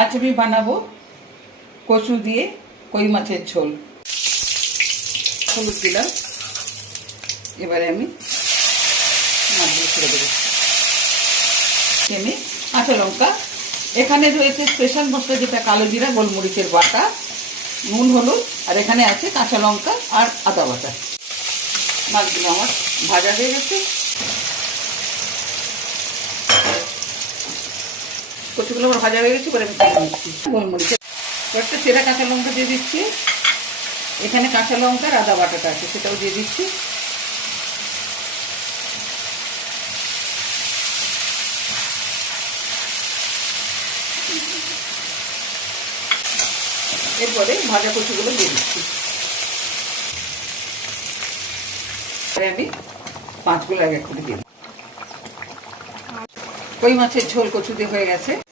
আজ আমি বানাবো কচু দিয়ে কই মাছের ঝোল। হলুদ দিলাম, এবারে আমি মাছগুলো ছেড়ে দেবো। কাঁচা লঙ্কা, এখানে রয়েছে স্পেশাল মশলা যেটা কালো জিরা গোলমরিচের বাটা, নুন হলুদ, আর এখানে আছে কাঁচা লঙ্কা আর আদা বাটা। মাছগুলো আমার ভাজা হয়ে গেছে, কচুগুলো আমার ভাজা হয়ে গেছে। এবার আমি তুলে নিচ্ছি। গোলমরিচের কয়েকটা চেরা কাঁচা লঙ্কা দিয়ে দিচ্ছি, এখানে কাঁচা লঙ্কার আদা বাটাটা আছে সেটাও দিয়ে দিচ্ছি। এরপরে ভাজা কচুগুলো দিয়ে দিচ্ছি। আমি মাছগুলো এক এক করে দিই। কই মাছের ঝোল কচু দিয়ে হয়ে গেছে।